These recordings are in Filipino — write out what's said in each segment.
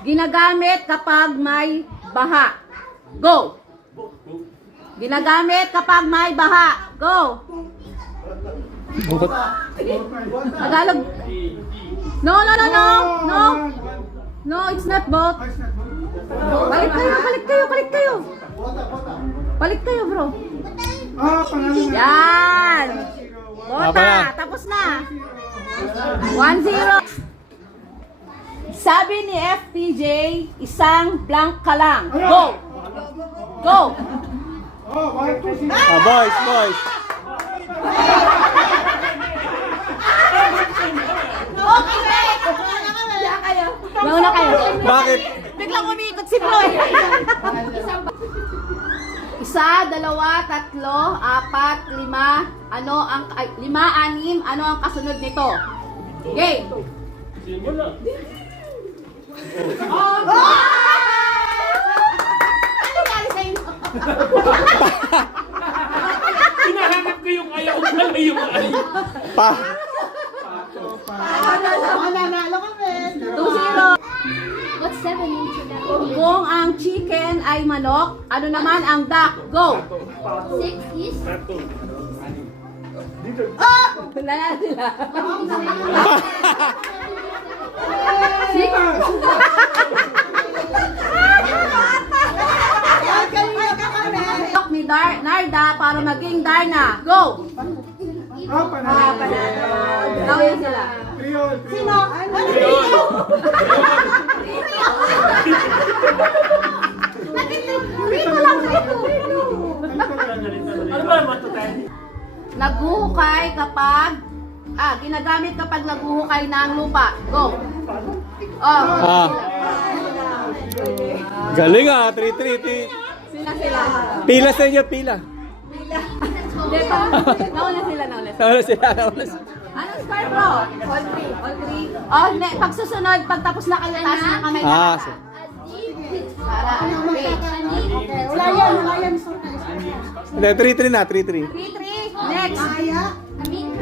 Ginagamit kapag may baha. Go! Ginagamit kapag may baha. Go! Tagalog. No, no, no, no. No. No, it's not boat. Balik kayo, balik kayo, balik kayo. Balik kayo, bro. Yan. Bota, tapos na. 1-0. Sabi ni FTJ, isang blank ka lang. Go! Go! Boys, boys. Okay, mauna kayo. Bakit? Biglang umiikot si Floy. 1, 2, 3, 4, 5. Ano ang 5, 6, 7. Ano ang kasunod nito? Game. Ano nangyari sa inyo? Hinahanap ko yung ayaw, pala yung ayaw. Pa. 2-0. What's 7 into that? Kung ang chicken ay manok, ano naman ang duck? Go! 6 is? Wala na sila. 6. Ni Narda para maging Darna. Go! Gawin sila. Sino? Ano ba naman ito tayo? Naghuhukay kapag ginagamit kapag naghuhukay ng lupa. Go. Oh. Galing ah, 3-3. Sila. Pila sa inyo, pila. Hindi pa. Nauna sila. Nawala sila, nawala sila. Anong score, bro? All three. Oh, pag susunod, pag tapos na kayo, taas na kamay na. Para, okay. Wala yan. Hindi, 3-3 na, 3-3. 3-3. Next. Amin,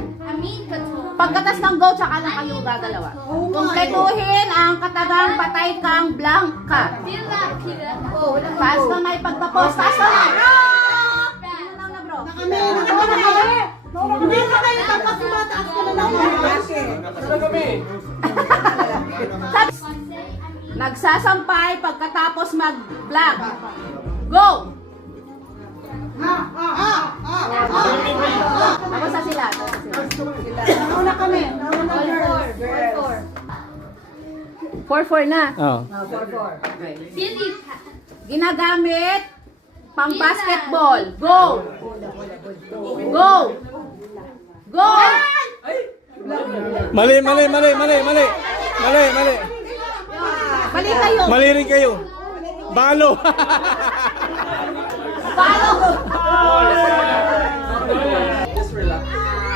Pagkatas ng go, tsaka lang kayo gagalawa. Kumpletuhin ang katagang patay kang blanca. Taas kamay pagtapos. Taas kamay. Ano na, bro? Nagsasampay pagkatapos mag-blank. Go! Tapos na sila. Nauna kami. 4-4 na. Oh. Ginagamit pang basketball. Go! Go! Go! Mali. Balik kayo. Mali rin kayo. Balo. Follow.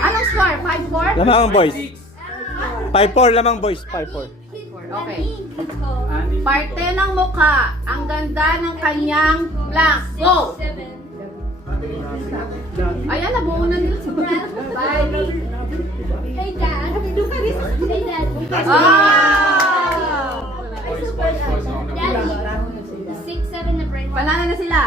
Anong score? 5-4? Lamang boys. 5-4 lamang boys, 5-4. Okay. Parte ng mukha. Ang ganda ng kanyang blank. Go! Ayan, nabuo na nila. Hey, Dad. Hey, Dad. Ah! Daddy. 6, 7 na break. Panalo na sila.